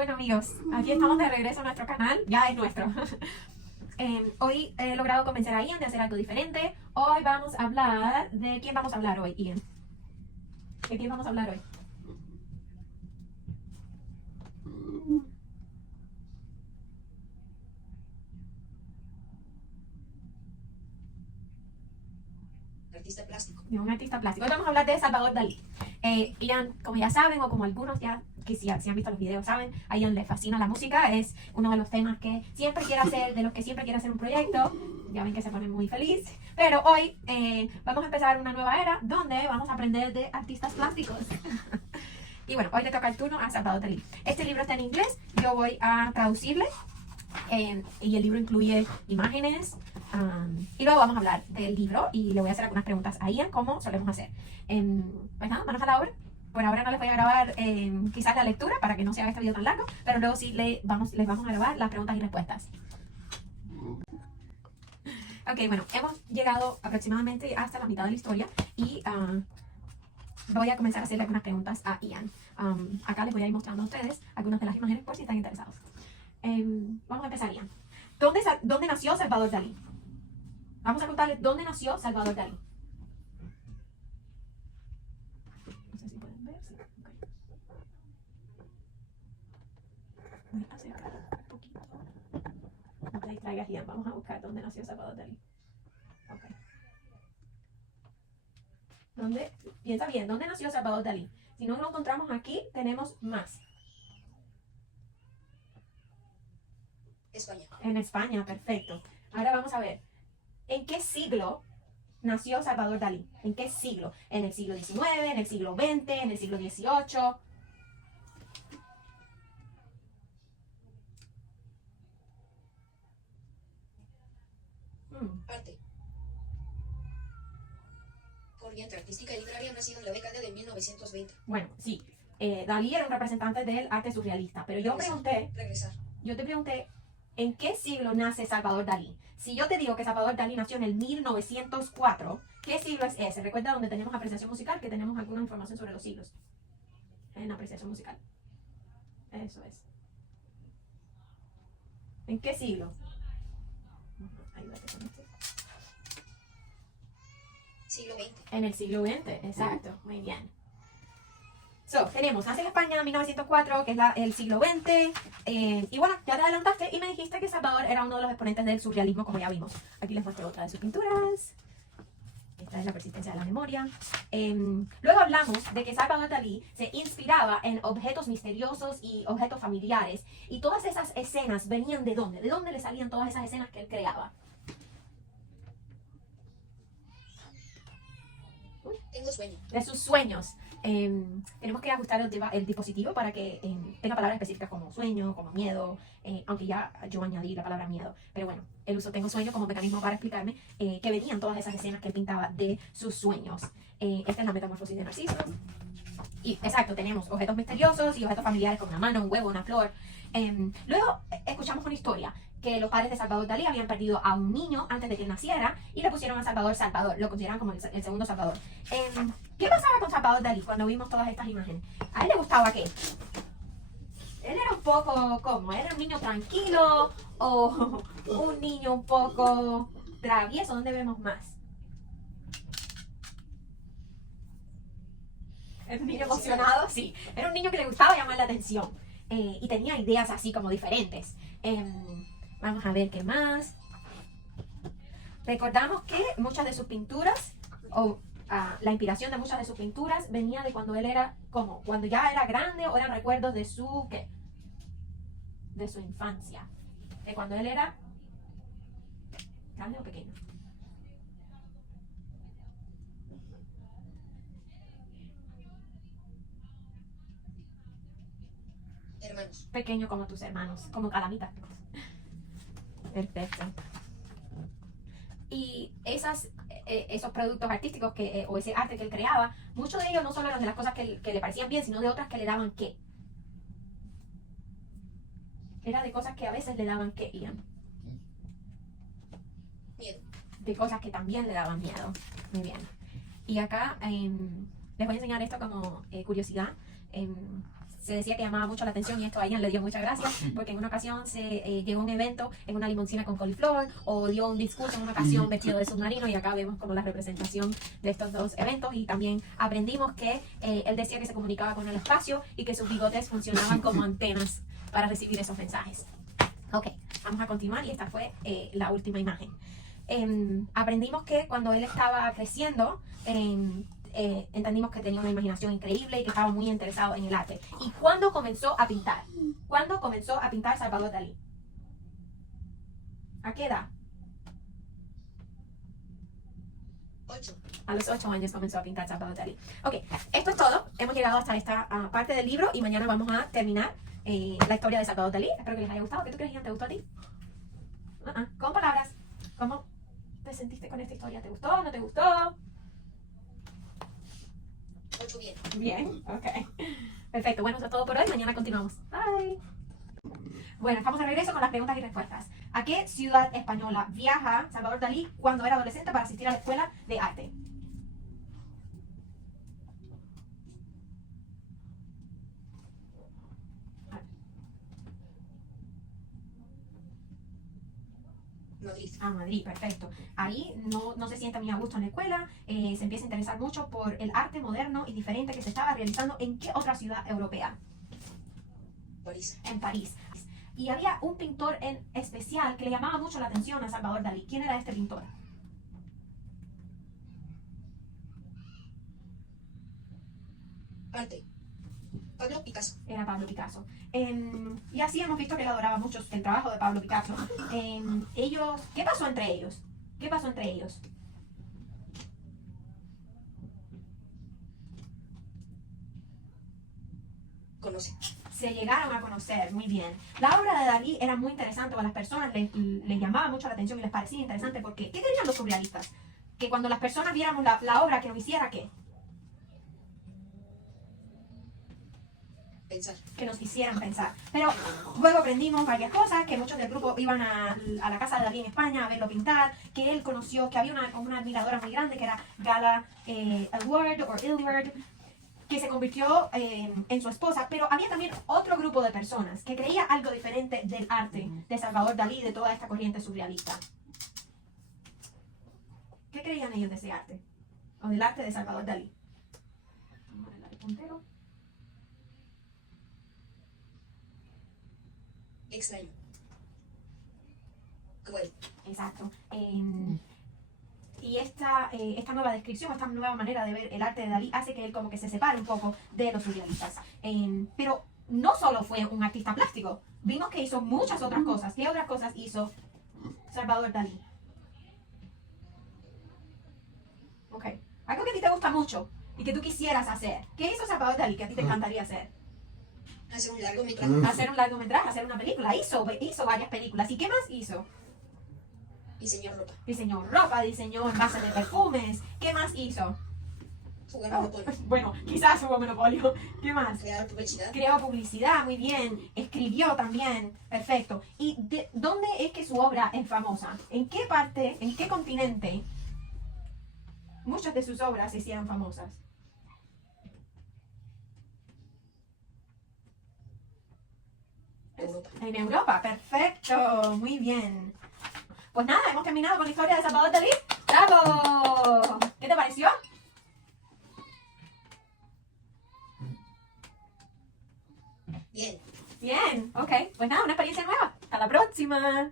Bueno amigos, aquí estamos de regreso a nuestro canal, ya es nuestro. Hoy he logrado convencer a Ian de hacer algo diferente. Hoy vamos a hablar de... ¿Quién vamos a hablar hoy, Ian? ¿De quién vamos a hablar hoy? Artista plástico. De un artista plástico. Hoy vamos a hablar de Salvador Dalí. Ian, como ya saben, o como algunos ya que si han visto los videos saben, a Ian le fascina la música. Es uno de los temas que siempre quiere hacer, de los que siempre quiere hacer un proyecto. Ya ven que se pone muy feliz. Pero hoy vamos a empezar una nueva era donde vamos a aprender de artistas plásticos. Y bueno, hoy le toca el turno a Salvador Dalí. Este libro está en inglés. Yo voy a traducirle. Y el libro incluye imágenes. Y luego vamos a hablar del libro y le voy a hacer algunas preguntas a Ian, como solemos hacer. Pues nada, manos a la obra. Por ahora no les voy a grabar quizás la lectura para que no se haga este video tan largo, pero luego sí les vamos a grabar las preguntas y respuestas. Ok, bueno, hemos llegado aproximadamente hasta la mitad de la historia y voy a comenzar a hacerle algunas preguntas a Ian. Acá les voy a ir mostrando a ustedes algunas de las imágenes por si están interesados. Vamos a empezar, Ian. ¿Dónde nació Salvador Dalí? Vamos a contarles dónde nació Salvador Dalí. No sé si pueden ver. Sí. Okay. Voy a acercar un poquito. No te distraigas, Ian. Vamos a buscar dónde nació Salvador Dalí. Okay. Piensa bien, ¿dónde nació Salvador Dalí? Si no lo encontramos aquí, tenemos más. España. En España, perfecto. Ahora vamos a ver, ¿en qué siglo nació Salvador Dalí? ¿En qué siglo? ¿En el siglo XIX, en el siglo XX, en el siglo XVIII? Arte. Corriente artística y literaria nacido en la década de 1920. Bueno, sí. Dalí era un representante del arte surrealista, pero yo Regresar. te pregunté, ¿en qué siglo nace Salvador Dalí? Si yo te digo que Salvador Dalí nació en el 1904, ¿qué siglo es ese? Recuerda donde tenemos apreciación musical, que tenemos alguna información sobre los siglos. En apreciación musical. Eso es. ¿En qué siglo? Ayúdate con esto. Siglo XX. En el siglo XX, exacto. Muy bien. Tenemos, nace en España en 1904, que es el siglo XX. Y bueno, ya te adelantaste y me dijiste que Salvador era uno de los exponentes del surrealismo, como ya vimos. Aquí les muestro otra de sus pinturas. Esta es la persistencia de la memoria. Luego hablamos de que Salvador Dalí se inspiraba en objetos misteriosos y objetos familiares. Y todas esas escenas venían ¿de dónde? ¿De dónde le salían todas esas escenas que él creaba? Tengo sueño. De sus sueños. Tenemos que ajustar el dispositivo para que tenga palabras específicas como sueño, como miedo, aunque ya yo añadí la palabra miedo. Pero bueno, él usó tengo sueño como mecanismo para explicarme que venían todas esas escenas que él pintaba de sus sueños. Esta es la metamorfosis de Narciso. Y exacto, tenemos objetos misteriosos y objetos familiares como una mano, un huevo, una flor. Luego escuchamos una historia que los padres de Salvador Dalí habían perdido a un niño antes de que él naciera y le pusieron a Salvador Salvador, lo consideran como el segundo Salvador. ¿Qué pasaba con Salvador Dalí cuando vimos todas estas imágenes? ¿A él le gustaba qué? Él era un poco, ¿cómo? ¿Era un niño tranquilo o un niño un poco travieso? ¿Dónde vemos más? ¿Era un niño emocionado? Sí. Era un niño que le gustaba llamar la atención y tenía ideas así como diferentes. Vamos a ver qué más. Recordamos que muchas de sus pinturas, la inspiración de muchas de sus pinturas venía de cuando él era, como, cuando ya era grande o eran recuerdos de su, ¿qué? De su infancia. De cuando él era grande o pequeño. Hermanos. Pequeño como tus hermanos, como Calamita. Perfecto. Y esos productos artísticos o ese arte que él creaba, muchos de ellos no solo eran de las cosas que le parecían bien, sino de otras que le daban qué. Era de cosas que a veces le daban qué, Ian. Miedo. De cosas que también le daban miedo. Muy bien. Y acá les voy a enseñar esto como curiosidad. se decía que llamaba mucho la atención y esto a Ian le dio mucha gracia porque en una ocasión se llegó a un evento en una limusina con coliflor o dio un discurso en una ocasión vestido de submarino y acá vemos como la representación de estos dos eventos y también aprendimos que él decía que se comunicaba con el espacio y que sus bigotes funcionaban como antenas para recibir esos mensajes. Ok, vamos a continuar y esta fue la última imagen. Aprendimos que cuando él estaba creciendo, entendimos que tenía una imaginación increíble y que estaba muy interesado en el arte. ¿Y cuándo comenzó a pintar? ¿Cuándo comenzó a pintar Salvador Dalí? ¿A qué edad? 8. A los 8 años comenzó a pintar Salvador Dalí. Ok, esto es todo. Hemos llegado hasta esta parte del libro y mañana vamos a terminar la historia de Salvador Dalí. Espero que les haya gustado. ¿Qué tú crees, Ian? ¿Te gustó a ti? Con palabras. ¿Cómo te sentiste con esta historia? ¿Te gustó? ¿No te gustó? 8 bien. Bien, ok. Perfecto. Bueno, eso es todo por hoy. Mañana continuamos. Bye. Bueno, estamos de regreso con las preguntas y respuestas. ¿A qué ciudad española viaja Salvador Dalí cuando era adolescente para asistir a la escuela de arte? Madrid. A Madrid, perfecto. Ahí no se siente muy a gusto en la escuela, se empieza a interesar mucho por el arte moderno y diferente que se estaba realizando en qué otra ciudad europea. París. En París. Y había un pintor en especial que le llamaba mucho la atención a Salvador Dalí. ¿Quién era este pintor? Arte. Pablo Picasso. Era Pablo Picasso. Y así hemos visto que él adoraba mucho el trabajo de Pablo Picasso. ¿Qué pasó entre ellos? ¿Qué pasó entre ellos? Conoce. Se llegaron a conocer muy bien. La obra de Dalí era muy interesante, a las personas les llamaba mucho la atención y les parecía interesante porque ¿qué querían los surrealistas? Que cuando las personas viéramos la obra que nos hiciera, ¿qué? Pensar. Que nos hicieran pensar. Pero luego aprendimos varias cosas, que muchos del grupo iban a la casa de Dalí en España a verlo pintar, que él conoció, que había una admiradora muy grande que era Gala Aylward o Aylward, que se convirtió en su esposa, pero había también otro grupo de personas que creía algo diferente del arte de Salvador Dalí y de toda esta corriente surrealista. ¿Qué creían ellos de ese arte? O del arte de Salvador Dalí. Vamos a ponerle el puntero. Extraño. Cruel. Exacto. Y esta nueva descripción, esta nueva manera de ver el arte de Dalí hace que él como que se separe un poco de los surrealistas. Pero no solo fue un artista plástico, vimos que hizo muchas otras cosas. ¿Qué otras cosas hizo Salvador Dalí? Ok. Algo que a ti te gusta mucho y que tú quisieras hacer. ¿Qué hizo Salvador Dalí que a ti te encantaría hacer? Hacer un largometraje. Hacer un largometraje, hacer una película. Hizo varias películas. ¿Y qué más hizo? Diseñar ropa. Diseñó ropa, diseñó envases de perfumes. ¿Qué más hizo? Jugar Monopoly. Bueno, quizás hubo monopolio. ¿Qué más? Crear publicidad. Creó publicidad, muy bien. Escribió también, perfecto. ¿Y dónde es que su obra es famosa? ¿En qué parte, en qué continente muchas de sus obras se hicieron famosas? Europa. En Europa, perfecto, muy bien. Pues nada, hemos terminado con la historia de Salvador Dalí. ¡Bravo! ¿Qué te pareció? Bien. Bien, ok. Pues nada, una experiencia nueva. Hasta la próxima.